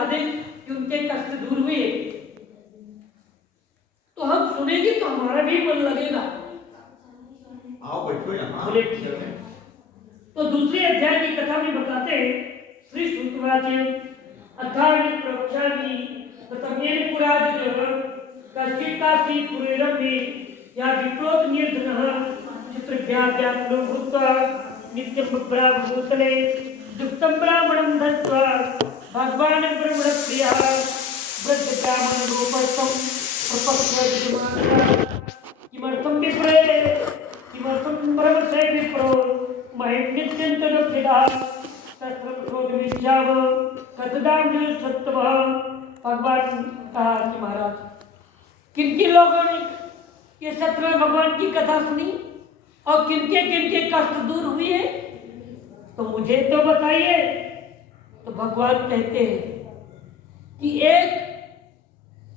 समझा दें कि उनके कष्ट दूर हुए, तो हम सुनेंगे तो हमारा भी मन लगेगा। आओ बैठो यहाँ। बोले ठीक है। तो दूसरे अध्याय की कथा में बताते हैं श्री सूतवाच्य अथार्य प्रवक्ष्यामि ततमेन पुराजनः कश्चित्तासि पुरेरम्भे या विप्रोत निर्धनः चित्रव्याप्याकुलो भूत्वा नित्यं ब्राह्मभूतले दुष्टं ब्राह्मणं दत्त्वा भगवान् ब्रह्मणप्रियः वृद्धब्राह्मणरूपस्थं प्रपक्ष्यजमानः किमर्थं विप्रे किमर्थं ब्रह्मसे विप्रो महें नित्यं तदुःखितः तत्र क्रोधविद्याव कतदाम सत्तवः। भगवान कहा कि महाराज किन किन लोगों ने ये सत्यनारायण भगवान की कथा सुनी और किनके किनके कष्ट दूर हुए, तो मुझे तो बताइए। तो भगवान कहते हैं कि एक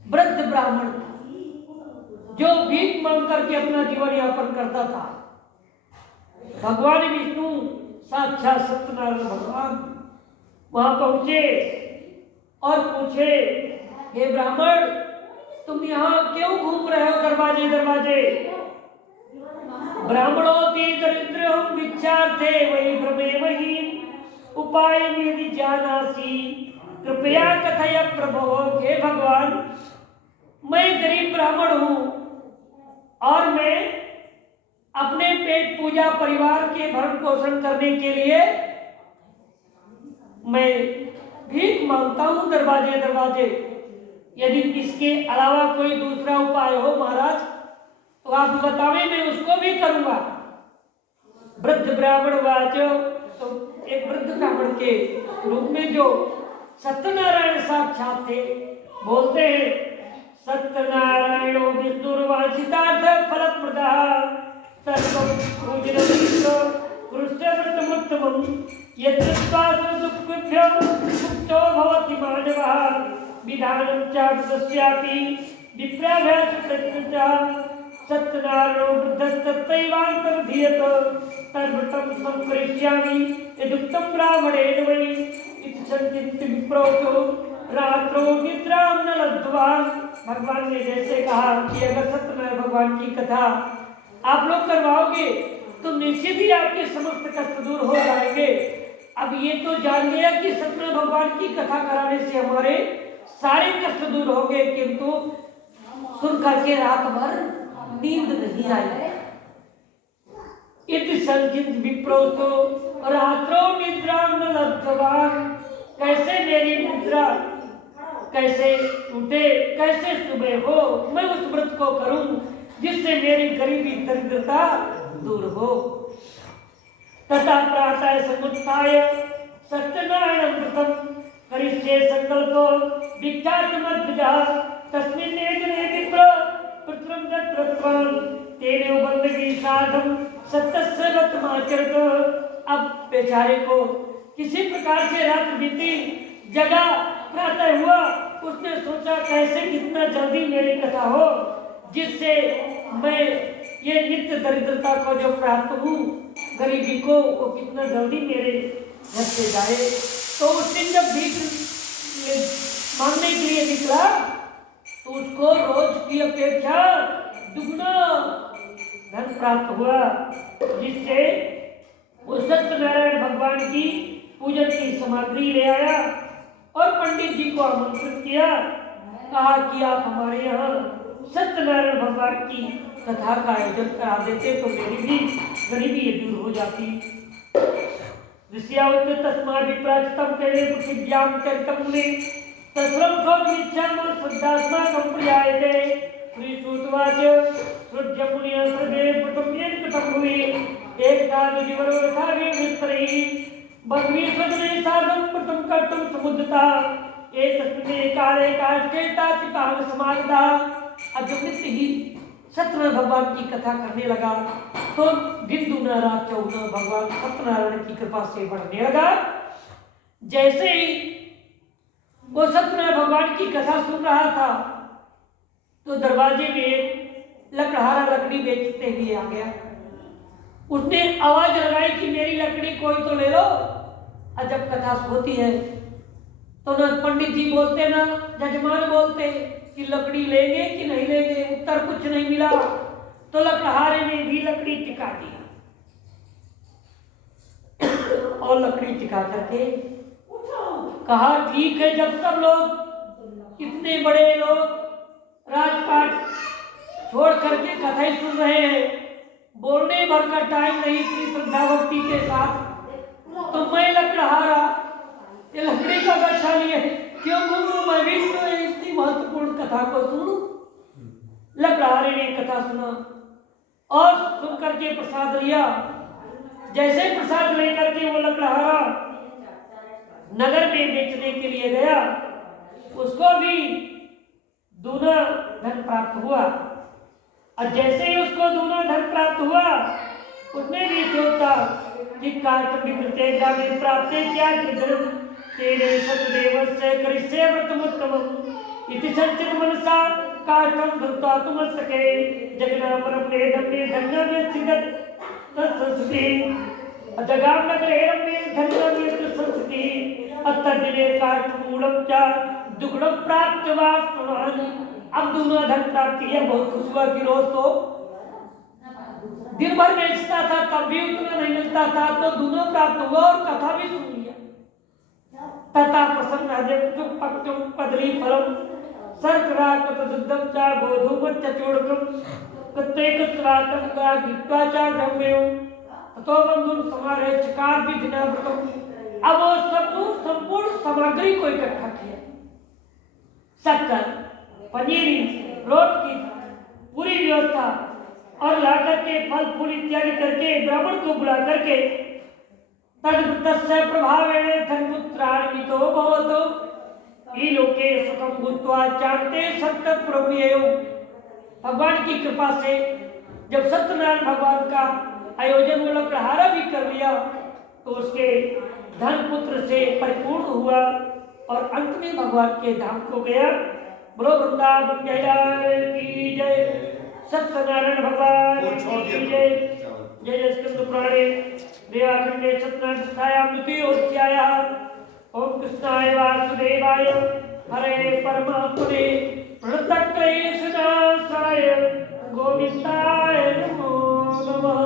वृद्ध ब्राह्मण था जो भीख मांग करके अपना जीवन यापन करता था। भगवान विष्णु साक्षात सत्यनारायण भगवान वहां पहुंचे और पूछे, हे ब्राह्मण तुम यहाँ क्यों घूम रहे हो दरवाजे दरवाजे? ब्राह्मणों के दरिद्र हम भिक्षार्थे वही भ्रमे वही उपाय यदि जानासी कृपया कथय प्रभो। हे भगवान मैं गरीब ब्राह्मण हूँ और मैं अपने पेट पूजा परिवार के भरण पोषण करने के लिए मैं भीख मांगता हूँ दरवाजे दरवाजे। यदि इसके अलावा कोई दूसरा उपाय हो महाराज तो आप बतावें, मैं उसको भी करूंगा। वृद्ध ब्राह्मण वाचो, तो एक वृद्ध ब्राह्मण के रूप में जो सत्यनारायण साक्षात थे बोलते हैं, सत्यनारायणो विष्णुर्वांछितार्थ फलप्रदः सर्वं पूजनमीश्वर कृष्णव्रतमुत्तमं यत्कृत्वा दुःखेभ्यो मुक्तो भवति मानवः विधानं च वृद्धस्यापि विप्राभ्यासकृतः सत्यनारायणो वृद्धस्तत्रैवान्तर्धीयत तद्व्रतं संकरिष्यामि यदुक्तं ब्राह्मणेन वै इति संचित्य विप्रोतो रात्रो निद्रां न लब्ध्वा। भगवान ने जैसे कहा कि अगर सत्यनारायण भगवान की कथा आप लोग करवाओगे तो निश्चित ही आपके समस्त कष्ट दूर हो जाएंगे। अब ये तो जान गया कि सत्यनारायण भगवान की कथा कराने से हमारे सारे कष्ट दूर होंगे, किंतु सुन करके रात भर नींद नहीं आई। इति संचित विप्रोतो रात्रो निद्रां न लब्ध्वा। कैसे मेरी निद्रा कैसे टूटे, कैसे सुबह हो, मैं उस व्रत को करूं जिससे मेरी गरीबी दरिद्रता दूर हो। तथा प्रातः समुत्थाय सत्यनारायण व्रतं करिष्ये संकल्पो भिक्षार्थमद्विजः तस्मिन् एकने विप्र पुत्रं दत्तवान् तेन बन्धवी साधं सत्यस्य व्रतमाचरत्। अब बेचारे को किसी प्रकार से रात बीती, जगा, प्रातः हुआ, उसने सोचा कैसे कितना जल्दी मेरी कथा हो जिससे मैं ये नित्य दरिद्रता को जो प्राप्त हूँ, गरीबी को, वो कितना जल्दी मेरे घर से जाए। तो उस दिन जब भीख मांगने के लिए निकला तो उसको रोज की अपेक्षा दुगना धन प्राप्त हुआ, जिससे वो सत्यनारायण भगवान की पूजन की सामग्री ले आया और पंडित जी को आमंत्रित किया। कहा कि आप हमारे यहाँ सत्यनारायण भगवान की कथा का आयोजन करा देते तो मेरी भी गरीबी दूर हो जाती। ऋषियावत तस्मा विप्राचितम तेरे पृथिव्यां चरितम मुने तस्रम सोदमिच्छाम श्रद्धास्माकं प्रियायते। श्री सूतवाच श्रुत्य मुनिः सर्वे पटुं येन कथं भुवि एकतादुजिवरो यथावे विस्तरैः बह्वी सजने साधं प्रथम कर्तुं समुद्धता एतस्मिन् काले काष्ठेताचिकां समागतः। अब जब नित्य ही सत्यनारायण भगवान की कथा करने लगा तो दिन दूना रात चौगुना भगवान सत्यनारायण की कृपा से बढ़ने लगा। जैसे ही वो सत्यनारायण भगवान की कथा सुन रहा था तो दरवाजे में एक लकड़हारा लकड़ी बेचते हुए आ गया। उसने आवाज लगाई कि मेरी लकड़ी कोई तो ले लो। और जब कथा होती है तो न पंडित जी बोलते ना जजमान बोलते कि लकड़ी लेंगे कि नहीं लेंगे, उत्तर कुछ नहीं मिला। तो लकड़हारे ने भी लकड़ी टिका दिया और लकड़ी टिका करके कहा ठीक है, जब सब लोग इतने बड़े लोग राजपाट छोड़ करके कथा ही सुन रहे हैं, बोलने भर का टाइम नहीं इतनी श्रद्धा भक्ति के साथ, तो मैं लकड़हारा ये लकड़ी का गट्ठा लिए क्यों घूमूं, मैं भी तो इतनी महत्वपूर्ण कथा को सुनूं। लकड़हारे ने कथा सुना और सुन करके प्रसाद लिया। जैसे प्रसाद लेकर के वो लकड़हारा नगर में बेचने के लिए गया, उसको भी दूना धन प्राप्त हुआ। और जैसे ही उसको दूना धन प्राप्त हुआ, उसने भी सोचा कि कार्तम विकृते ग्रामे प्राप्ते क्या धर्म तेरे सतदेवस्य करिष्ये व्रतमुत्तमम् इति संचित मनसा कार्तम धृत्वा तुमस्तके जगन्नाथपरमे धन्ये धन्यमे स्थितत् तत्संस्कृति जगाम नगरे रम्ये धन्यमे तत्संस्कृति अत्तदिने कार्तमूलम च दुग्धम प्राप्तवा सुनानि। अब दूना धन प्राप्ति है, बहुत खुश हुआ कि रोज तो दिन भर बेचता था तब भी उतना नहीं मिलता था, तो दूना प्राप्त हुआ और कथा भी सुन लिया। तथा प्रसन्न हृदय पक्तुम पदली फलम सर्करा कतदुद्धम चा गोधूमच चूड़कम कत्ते कत्रातम का गिट्टा चा गम्यो तो बंधुन समारे चकार विधिना व्रतम। अब वो सब संपूर्ण सामग्री को इकट्ठा किया, शक्कर, पनीर, रोट की पूरी व्यवस्था और ला करके फल फूल इत्यादि करके ब्राह्मण को बुला करके तद्वतस्य प्रभावेण धनपुत्रार्मितो भवतो ईलोके सुखम भूत्वा चान्ते सत्यप्रमेयो। भगवान की कृपा से जब सत्यनारायण भगवान का आयोजन वो लकड़हारा भी कर लिया, तो उसके धन पुत्र से परिपूर्ण हुआ और अंत में भगवान के धाम को गया। बोलो वृंदावन जय की जय, सत्यनारायण भगवान की जय। जय जय स्कंद पुराणे देवाखंडे सत्यनारायण द्वितीयोऽध्यायः। ओम कृष्णाय वासुदेवाय हरे परमात्मने प्रणतक्लेशनाशाय गोविन्दाय नमो नमः।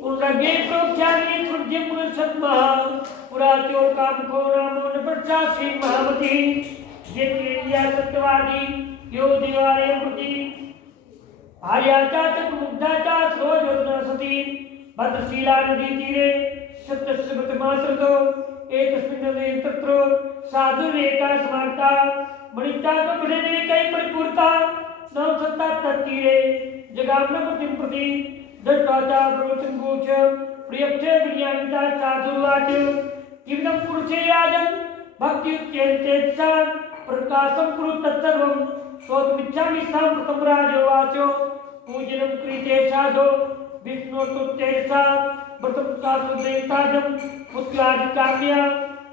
पुनर्गे प्रोक्षामि सृज्यं पुनः पुराचो कामको नामो न प्रचासी महामती जित्या सत्यवादी यो दिवारे प्रति आर्याचा च मुग्धाचा स्रोजोतना सती भद्रशीला नदी तीरे सत्यस्य व्रतमात्रतो एकस्मिन् नदे तत्र साधुरेका समार्ता मणिता कपड़े कई परिपूर्ता नव सत्ता तत्तीरे जगामन प्रतिम प्रति दट्टाचा प्रवचनगोच प्रियक्षे विज्ञानिता साधुर्वाच किविदं पुरुषे राजन् भक्त्युच्यन्ते प्रकाशं कुरु तत्सर्वं श्रोतुमिच्छामि साम्प्रतं राजोवाचो पूजनं क्रियते साधो विष्णोस्तुत्यैसा व्रतं साधुदेवताजं पुत्यादिकाम्या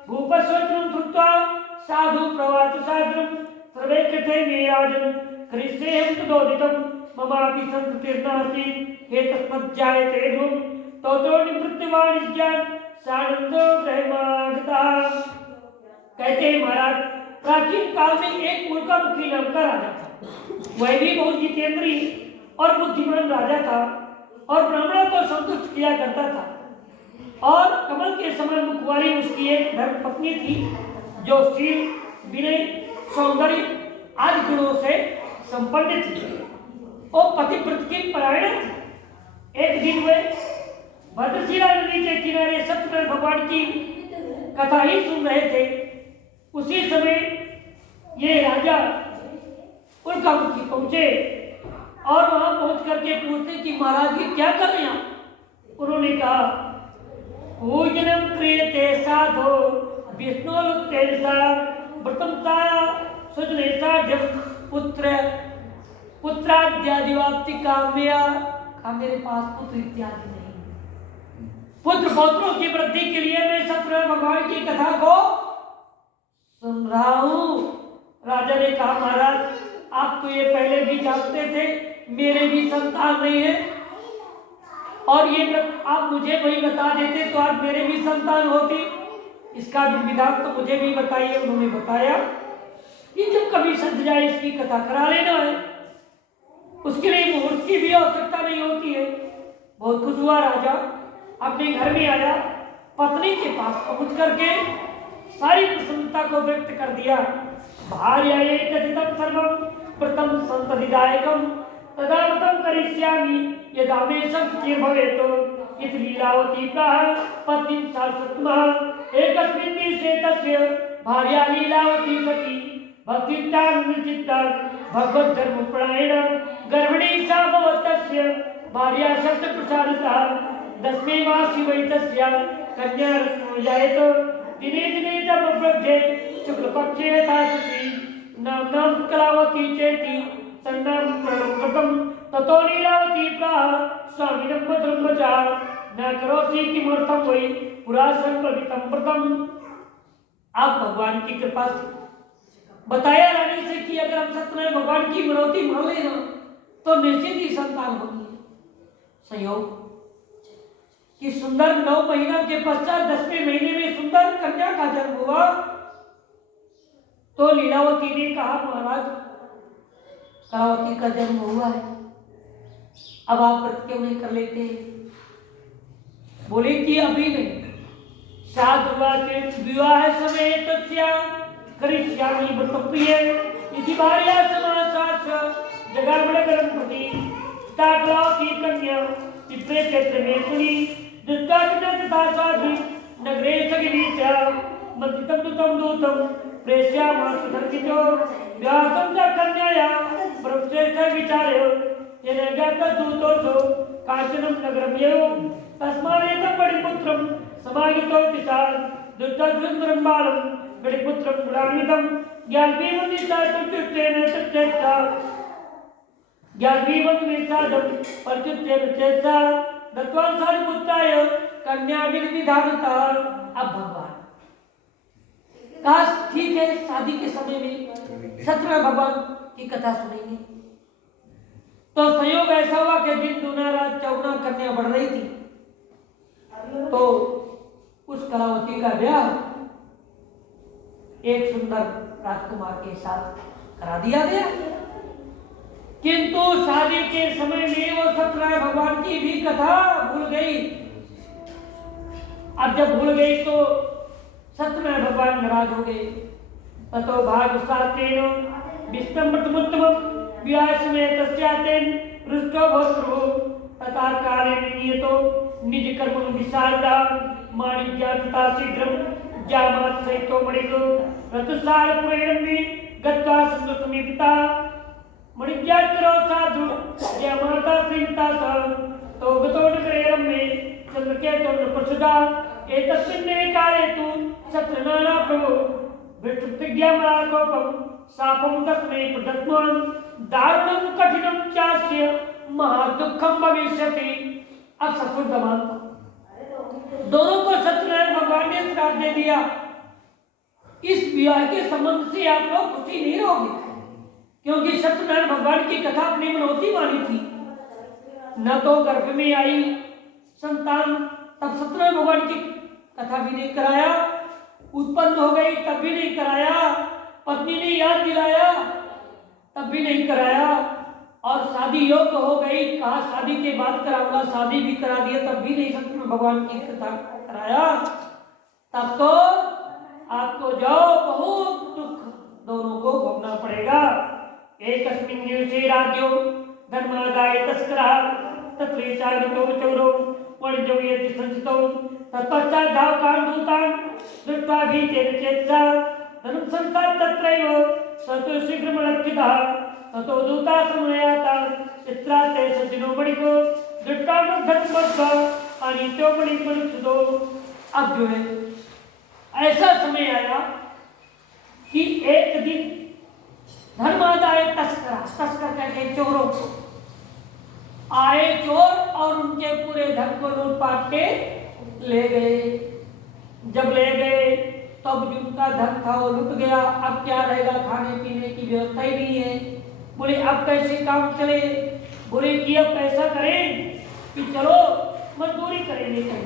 भूपस्वचनं धृत्वा साधु प्रवाच साधनं सर्वे कृते मे राजन् करिष्येऽहं तदोदितं ममापि सन्ततिर्नास्ति हे तस्मज्जायते धूम ततो निवृत्तिवाणिज्यान् सानन्दो ग्रहमागता। कहते हैं महाराज, प्राचीन काल में एक मूर्खमुखी नाम का राजा था। वह भी बहुत जितेंद्रिय और बुद्धिमान राजा था और ब्राह्मणों को संतुष्ट किया करता था। और कमल के समान मुखवारी उसकी एक धर्म पत्नी थी, जो शील, विनय, सौंदर्य आदि गुणों से संपन्न थी। वो पतिव्रत की परायण थी। एक दिन वे भद्रशिला नदी के किनारे सत्यनारायण भगवान की कथा ही सुन रहे थे। उसी समय ये राजा उनका मुखी पहुंचे और वहां पहुंच करके पूछते कि महाराज ये क्या कर रहे हैं आप? उन्होंने कहा पूजनम क्रियते साधो विष्णुलुप्तेसा व्रतमता सुजनेसा जब पुत्राद्यादिवाप्ति काम्या। मेरे पास पुत्र इत्यादि नहीं, पुत्र पौत्रों की वृद्धि के लिए मैं सत्यनारायण भगवान की कथा को सुन रहा हूं। राजा ने कहा महाराज आप तो ये पहले भी जानते थे मेरे भी संतान नहीं है, और ये आप मुझे वही बता देते तो आज मेरे भी संतान होती। इसका विधान तो मुझे भी बताइए। उन्होंने बताया कि जब कभी सज जाए इसकी कथा करा लेना है, उसके लिए मुहूर्त की भी आवश्यकता नहीं होती है। बहुत खुश हुआ राजा, अपने घर में आया, पत्नी के पास पहुंच करके सारी प्रसन्नता को व्यक्त कर दिया। भार्यायै कथितं सर्वं प्रथम संततिदायकं तदावतं करिष्यामि यदा मे शक्तिर्भवेत् इति लीलावती प्राह पत्नीं शाश्वतमः एकस्मिन् दिवसे तस्य भार्या लीलावती सती भक्तिचित्ता भगवद्धर्मपरायण गर्भिणी सा भवत् तस्य भार्या शब्दप्रसारिता दशमे मासि वै तस्या कन्या रत्नो जायत दिने दिने च प्रवृद्धे शुक्लपक्षे यथा शशी नाम कलावती चेति तन्नाम प्रणमकृतं ततो लीलावती प्राह स्वामिनं मधुरं वचा न करोसि किमर्थं वै पुरा संभवितं व्रतम्। आप भगवान की कृपा से बताया रानी से कि अगर हम सत्यनारायण भगवान की मनौती मान लेना तो निश्चित ही संतान होगी। संयोग कि सुंदर 9 महीना के पश्चात 10वें महीने में सुंदर कन्या का जन्म हुआ। तो लीलावती ने कहा महाराज कलावती का जन्म हुआ है, अब आप व्रत क्यों नहीं कर लेते? बोले कि अभी नहीं, विवाह समय तस्या करिष्यामि व्रतं प्रिय इति भार्या समासास्य जगामणगरं प्रति ताकलावती कन्या विप्रे क्षेत्र में सुनी दुष्टाग्न तथा साधु नगरे सगिरीचा मंत्रितं दूतं दूतं प्रेष्यामास धर्मितो व्यासं च कन्याया प्रवचेत विचार्य येन गतदूतोऽसौ काचनं नगरं ययो तस्मादेतं बलिपुत्रं समाहितो दिशा दुष्टसुन्दरं बालं बलिपुत्रं गुणान्वितं ज्ञानविमन्विता तच्युतेन तच्चेष्टा ज्ञानविमन्वितादं परच्युतेन चेष्टा दत्त्वा सारिपुत्राय कन्या विधानता। अब भगवान कहा ठीक है शादी के समय में सत्यनारायण भगवान की कथा सुनेंगे। तो संयोग ऐसा हुआ कि दिन दूना रात चौगुना कन्या बढ़ रही थी, तो उस कलावती का ब्याह एक सुंदर राजकुमार के साथ करा दिया गया। किंतु शादी के समय में वो सत्यनारायण भगवान की भी कथा भूल गई। अब जब भूल गई तो सत्यनारायण भगवान नाराज हो गए। ततो भागशास्त्रेण विस्तम्भतमुत्तमं विवाह समय तस्यातेन रुष्टो भवतु तथा कालेन नियतो निज कर्मं विशारदा माणिक्या तथा शीघ्रं जामात् सहितो मणिको ऋतुसारपुरेण गत्वा सन्दुसमीपिता मणिक्या करो साधु जामाता श्रीमता सा तो गतो नगरेरं मे चन्द्रकेतो नृपसुधा एतस्मिन्नेव काले तु सत्यनारायण प्रभु विष्णुप्रतिज्ञामराकोपं शापं दत्मे प्रदत्त्वां दारुणं कठिनं चास्य महादुःखं भविष्यति। अब ससुर दमाद दोनों को सत्यनारायण भगवान ने श्राप दे दिया, इस विवाह के संबंध से आप लोग खुशी नहीं रहोगे, क्योंकि सत्यनारायण भगवान की कथा अपनी मनौती मानी थी। न तो गर्भ में आई संतान तब सत्यनारायण भगवान की कथा भी नहीं कराया, उत्पन्न हो गई तब भी नहीं कराया, पत्नी ने याद दिलाया तब भी नहीं कराया, और शादी योग्य हो गई कहा शादी के बाद कराऊंगा, शादी भी करा दिया तब भी नहीं सत्यनारायण भगवान की कथा कराया। तब तो आपको जाओ बहुत दुख दोनों को भोगना पड़ेगा। एकस्मिन् दिवसे राज्ञो धर्मादाय तस्करः तत्र चारुतो चौरो वाणिज्यो यदि संचितो तत्पश्चात् धावकान् दूतान् दृष्ट्वा भीतेन चेतसा धनं संस्थात् तत्रैव स तु शीघ्रमलक्षितः ततो दूता समयाता चित्राते सज्जनो मणिको दृष्टा मुग्धत्वस्वा अनीतो मणिको। अब जो है ऐसा समय आया कि एक दिन धर्मादाय तस्कर कहते चोरों को आए चोर और उनके पूरे धन को लूटपाट के ले गए। जब ले गए तब जो उनका धन था वो लुट गया। अब क्या रहेगा, खाने पीने की व्यवस्था ही नहीं है। बोले अब कैसे काम चले। बोले कि अब पैसा करें कि चलो मजदूरी करेंगे कहीं,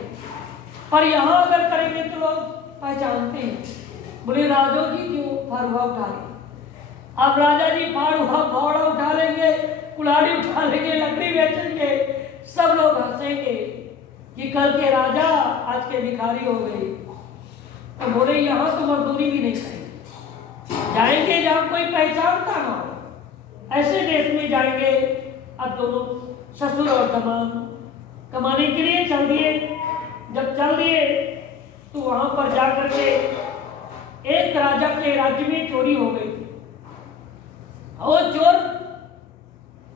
पर यहाँ अगर करेंगे तो लोग पहचानते हैं। बोले राजा जी क्यों फाड़ुआ उठा लें। अब राजा जी फावड़ा उठा लेंगे, कुल्हाड़ी उठा लेंगे, लकड़ी बेचेंगे, सब लोग हंसेंगे कि कल के राजा आज के भिखारी हो गए। तो बोले यहाँ तो मजदूरी भी नहीं करेंगे, जाएंगे जहाँ कोई पहचानता ना हो, ऐसे देश में जाएंगे। अब दोनों ससुर और दमाद कमाने के लिए चल दिए। जब चल दिए तो वहां पर जाकर के एक राजा के राज्य में चोरी हो गई। और चोर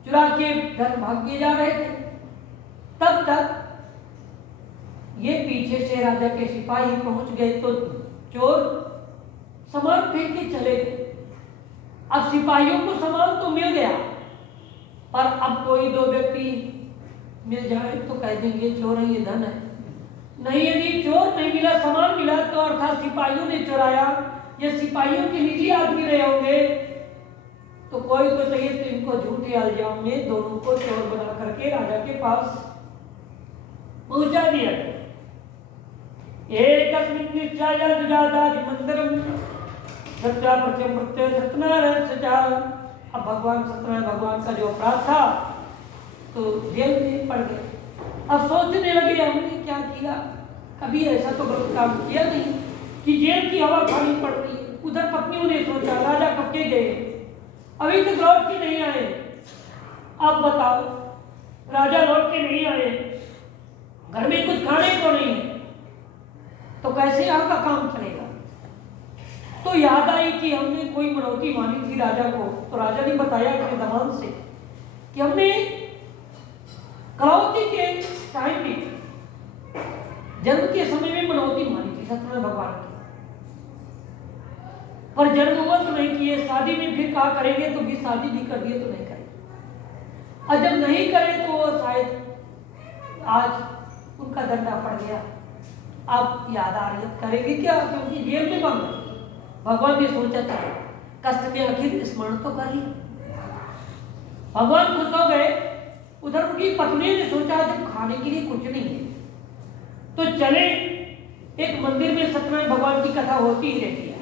चुरा के धन भाग जा रहे थे। तब तक ये पीछे से राजा के सिपाही पहुंच गए तो चोर सामान फेंक के चले गए। अब सिपाहियों को सामान तो मिल गया, पर अब कोई दो व्यक्ति मिल जाए तो कह देंगे चोर है, ये धन है। नहीं, यदि चोर नहीं मिला, सामान मिला तो अर्थात सिपाहियों ने चुराया, ये सिपाहियों के निजी आदमी रहे होंगे, तो कोई तो चाहिए तो इनको झूठे इल्जाम में दोनों को चोर बना करके राजा के पास पहुंचा दिया। एकस्मिन् निश्चयाय दुजातादि मंदिरम सत्याप्रत्यम प्रत्यय सत्यनारायण सचा। अब भगवान सत्यनारायण भगवान का जो अपराध था तो जेल में पड़ गए। अब सोचने लगे हमने क्या किया, कभी ऐसा तो गलत काम किया नहीं कि जेल की हवा खानी पड़ रही है। उधर पत्नियों ने सोचा राजा कब के गए, अभी तक लौट के नहीं आए। अब बताओ, राजा लौट के नहीं आए, घर में कुछ खाने को नहीं है, तो कैसे यहाँ का काम चलेगा। तो याद आई कि हमने कोई मनौती मानी थी राजा को। तो राजा ने बताया अपने दमाद से कि हमने कलावती के टाइम में जन्म के समय में मनौती मानी थी सत्यनारायण भगवान की, पर जन्म हुआ तो नहीं किए। शादी में फिर कहा करेंगे तो भी शादी भी कर दिए तो नहीं करेंगे। और जब नहीं करे तो वो शायद आज उनका दंडा पड़ गया। अब याद आ रही करेंगे क्या, क्योंकि जेल में बंद। भगवान ने सोचा था कष्ट में आखिर स्मरण तो कर लिया। भगवान खुश हो गए। उधर उनकी पत्नी ने सोचा जब खाने के लिए कुछ नहीं है तो चले एक मंदिर में सत्यनारायण भगवान की कथा होती ही रहती है,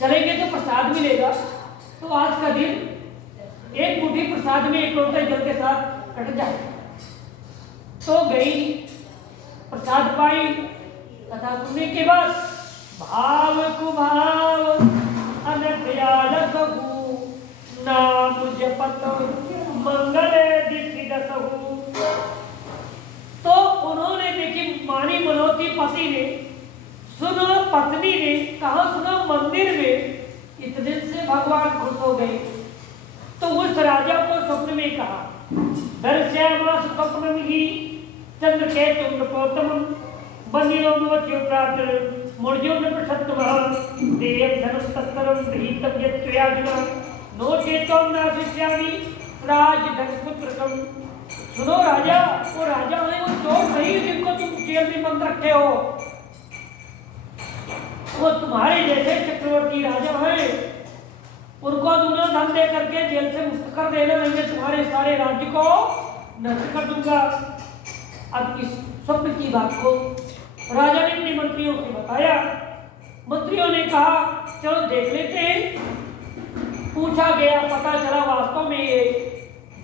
चलेंगे तो प्रसाद मिलेगा। तो आज का दिन एक मुट्ठी प्रसाद में एक लोटे जल के साथ कट जाए। तो गई, प्रसाद पाई। कथा सुनने के बाद भाव कुभाव अनख्यालत हूँ, नाम जपत मंगल दिखि दसहु। तो उन्होंने देखी मानी मनौती पति ने, सुनो पत्नी ने, कहा सुना मंदिर में। इतने से भगवान खुश हो गए। तो उस राजा को स्वप्न में कहा दर्शयामास स्वप्न ही चंद्र के नृपोत्तम बन्यो नवच्युत्रात् मूर्जो नृपसत्तमः देयं धनं तत्तरं गृहीतं यत्त्वयाजिना नो चेतों नाशिष्यामि राजधनपुत्रकम्। सुनो राजा, वो राजा है, वो चोर नहीं जिनको तुम जेल में बंद रखे हो, वो तुम्हारे जैसे चक्रवर्ती राजा हैं। उनको दूना धन दे करके जेल से मुक्त कर देना, नहीं मैं तुम्हारे सारे राज्य को नष्ट कर दूंगा। अब इस स्वप्न की बात को राजा ने अपने मंत्रियों से बताया। मंत्रियों ने कहा चलो देख लेते हैं। पूछा गया, पता चला वास्तव में ये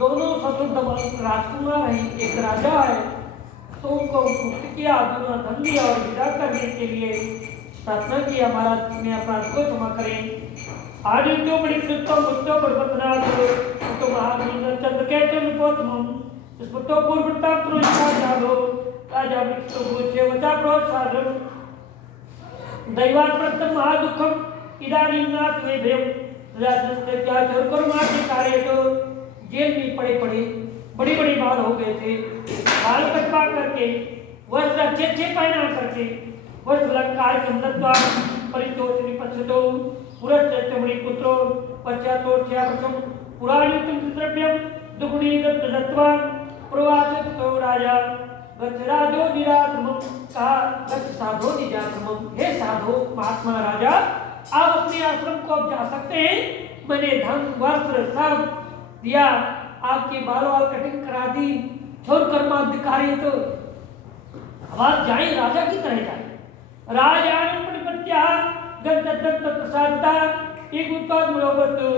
दोनों ससुर दमाद राजकुमार हैं, एक राजा है। तो उनको मुक्त किया, दूना धन दिया और विदा करने के लिए प्रार्थना किया महाराज ने अपराध को क्षमा करें। आदित्यो बड़ित्तो बुद्धो बड़पतनाथ तो महावीर चंद्र के नृपोत्तमम् स्फुटो पूर्ववृत्तांतो जादो राजा वृक्षो भूष्य वचा प्रोत्साहम् दैवात् प्रत्यं महादुःखम् इदानीं नास्मे भयम्। राजनस्ते क्या चोरकुर्मा के कार्य तो जेल में पड़े बड़ी बड़ी बाल हो गए थे। बाल कटवा करके वस्त्र अच्छे पहना करके वस्त्र अलंकार चंदत्वा परितोष निपच्छतो पुरश्च चमड़ी पुत्रो पश्चातोष्यापसम पुराणितम द्रव्यम दुगुणी दत्तवान प्रवासित तो राजा गच्छ राजो निराश्रमम, कहा गच्छ साधो निजाश्रमम। हे साधो महात्मा राजा, आप अपने आश्रम को अब जा सकते हैं। मैंने धन वस्त्र सब दिया, आपके बालों और कटिंग करा दी, छोड़ कर्माधिकारी तो अब आप जाए, राजा की तरह जाए। राजानं परिपत्या गंतव्यं तत्प्रसादिता एक उत्पाद मनोवस्तु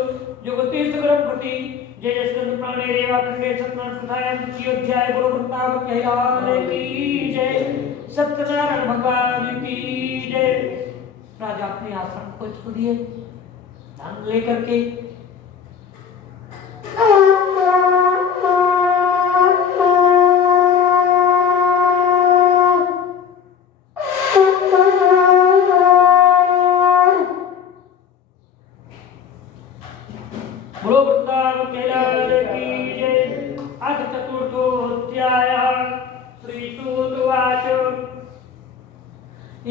जगति सुगरम प्रति जय स्कंद प्राणे रेवा खंडे सत्यनारायण कथायां द्वितीय अध्याय गुरु वृंदावन कहलाने की जय, सत्यनारायण भगवान की जय। राजा अपने आश्रम को छोड़िए, धन लेकर के गुरु वृंदावन कहलाने की जय। अथ चतुर्थोऽध्यायः। श्रीसूत उवाच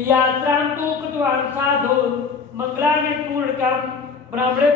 यात्रां तु कृतवान् साधु मंगलानि पूर्णकं ब्राह्मणे